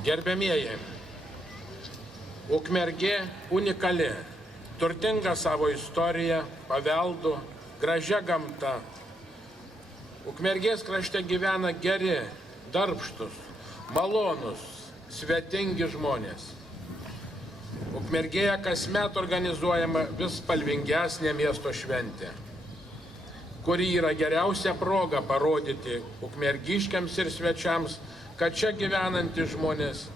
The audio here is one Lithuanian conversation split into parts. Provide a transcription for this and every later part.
Gerbiamieji, Ukmergė unikali, turtinga savo istorija, paveldu, gražia gamta. Ukmergės krašte gyvena geri, darbštus, malonus, svetingi žmonės. Ukmergėje kasmet organizuojama vis spalvingesnė miesto šventė, kuri yra geriausia proga parodyti ukmergiškiams ir svečiams, kad čia gyvenantys žmonės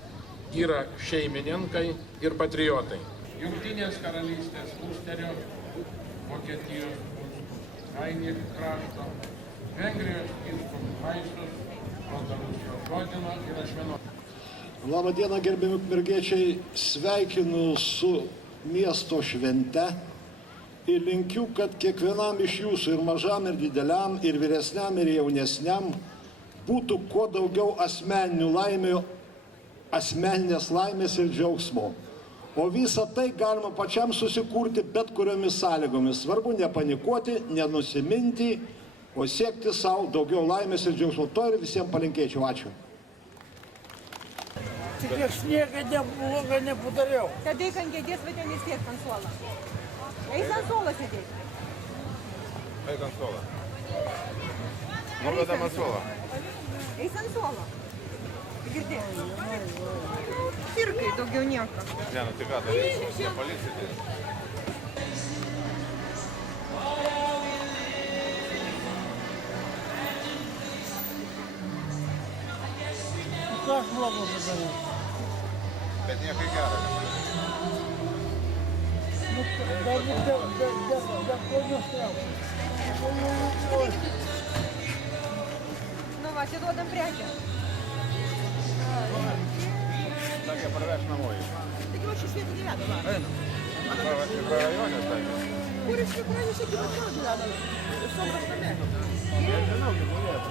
yra šeimininkai ir patriotai. Jungtinės karalystės Ulsterio, Vokietijos Ainik krašto, Vengrijos vyskupų Maistus, Baltarusijos Žodino ir Ašmeno. Labą dieną, gerbiami ukmergiečiai, sveikinu su miesto švente ir linkiu, kad kiekvienam iš jūsų, ir mažam, ir dideliam, ir vyresniam, ir jaunesniam, būtų kuo daugiau asmeninių laimių, asmeninės laimės ir džiaugsmo. O visą tai galima pačiam susikurti bet kuriomis sąlygomis. Svarbu nepanikuoti, nenusiminti, o siekti savo daugiau laimės ir džiaugsmo. To ir visiems palinkėčiau. Ačiū. Tik aš niekada blogo nepadariau. Tada ant kėdės, bet jau nesiek ant suolo. Eis ant suolo sėdėti. Eis ant suolo. Nuvedam ant suolo. Eis ant suolo. Girdėjai. Cirkai daugiau nieko. Ne, nu tai ką darys? Nepaliksit. Ką aš blogo padariau? Bet nieko gero. Dar ponios traukia. Nu va, čia duodam prekę. Tokia parveš namo jį. Taigi va, šis vietų gyvena, va. Eina. Rajonė statė. Kur iš tikrųjų visi gyvena gyvena? Sodros name. Nežinau, kaip galėtų.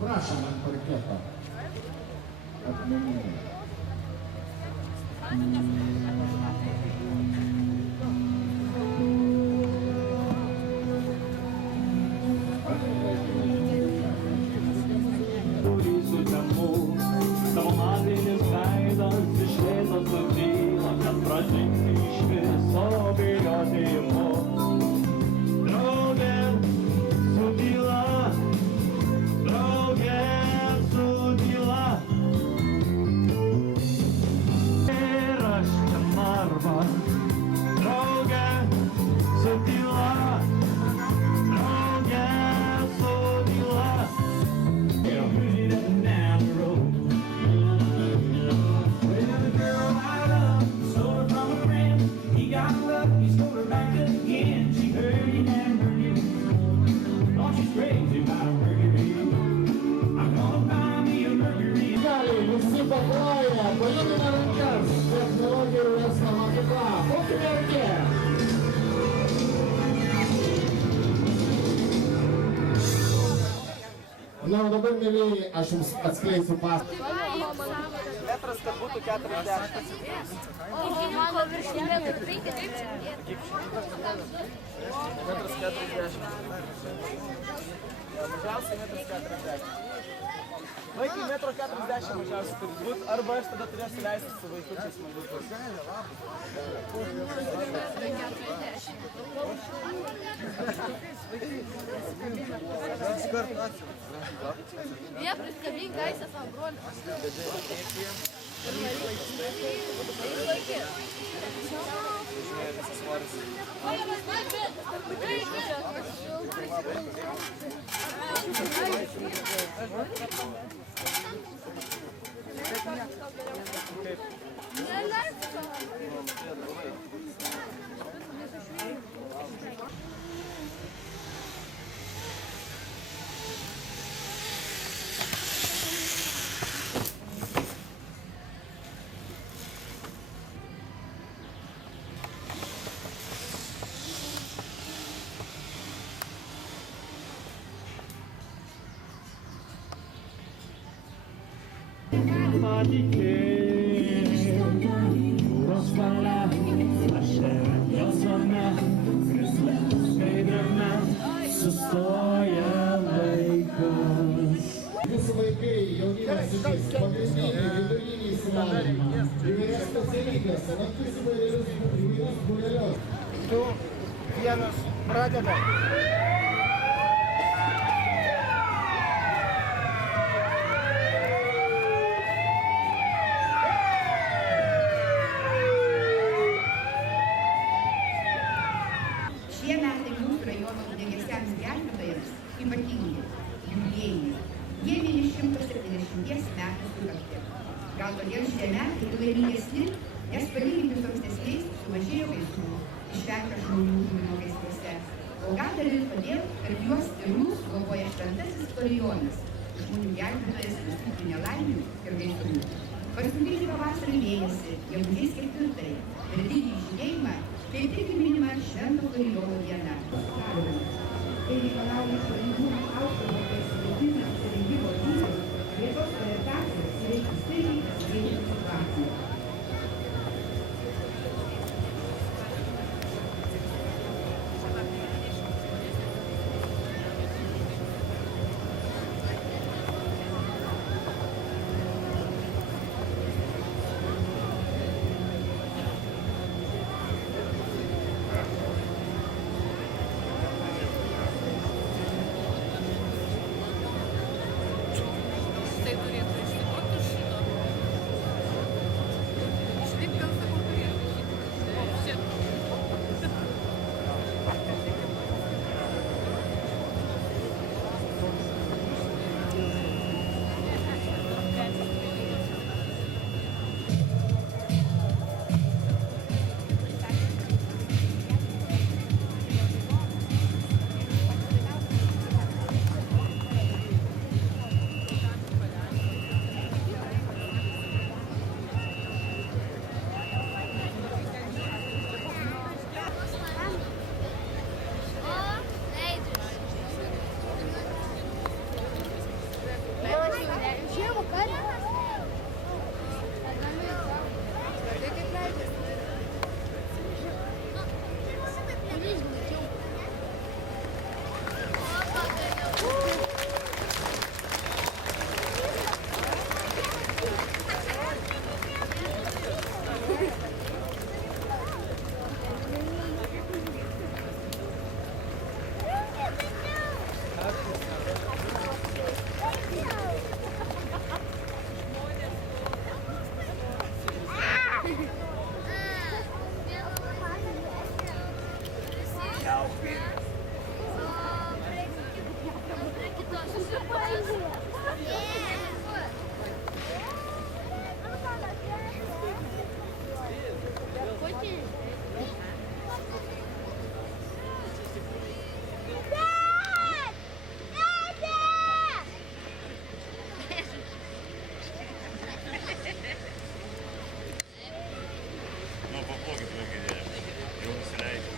Prašom ant parketo. Akmeninį. Sorriso de amor, tão magrinhos veidas, tristeza sofrida, que pra gente esqueça, melhor de amor. Droga, sudila, droga, sudila. Eras chamarva, droga, sudila, droga, sudila. Yeah, we did down the road. Well, the girl I love stole her from a friend. He got lucky, stole her back again. She heard he had Mercury. Thought she's crazy about a Mercury. I'm gonna buy me a Mercury. Далі, усі поклоня, поїду на ринках, технологію ясного тепла. Ukmergė. Na, o dabar, mėlyje, aš jums atskleisiu pastatą. Metras, kad būtų 40. Mano virš metrų 5. Metras 40. Mažiausiai metras 40. Vaikai 1,40 m mažiausiai turi būti, arba aš tada turėsiu leisti su vaikučiais mažiukus. Jie priskabink gaisę savo broliu. patikėk, jūros valia, aš ant jos vame, krislas skaidrame, sustoja laikas. Jūsų vaikai, jaunimas įgis pagrindinį vidurinį išsilavinimą, įvairias specialybės, lankys įvairius būrelius. 2, 1, pradedam. Šie metai mūsų rajono ugniagesiams gelbėtojams ypatingi, jubiliejiniai. Jie mini 170 metų sukaktį. Gal todėl šie metai laimingesni, nes palyginti su ankstesniais sumažėjo gaisrų, išvengta žmonių žuvimo gaisruose. O gal dar ir todėl, kad juos ir mus globoja šventasis Florijonas, žmonių gelbėtojas visų tų nelaimių ir gaisrų. Paskutinį pavasarį mėnesį, gegužės 4, per didįjį žydėjimą, kaip tik minima Švento Florijono diena. Tai reikalauja šalinių aukšto pasirinkimo pasirinkimo lygio, vietos orientacijos ir stiliai pasirinkimo situacijų. Tai turėtų išsikurti šito. Šitaip gal sakau turėtų. Žiemą karį? Tai kaip leidžiasi? Nu, paplokit vaikai, jau nusileidžiu.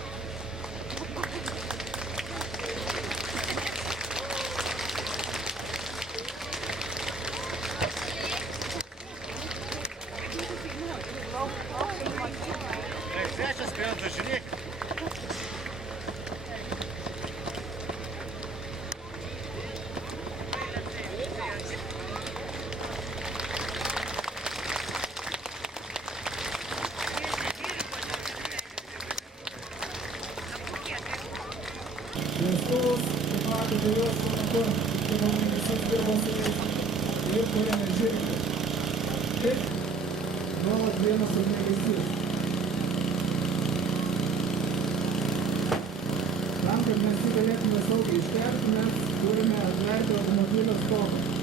Svečias krenta, žiūrėk. Šviestuvus, taip pat įvairios metu, kiekvienam visus dirbo su jais ir kuriame žirgį. Tik nuolat vienas ugniagesys. Tam, kad mes jį galėtume saugiai iškelti, mes turime atverti automobilio stogą.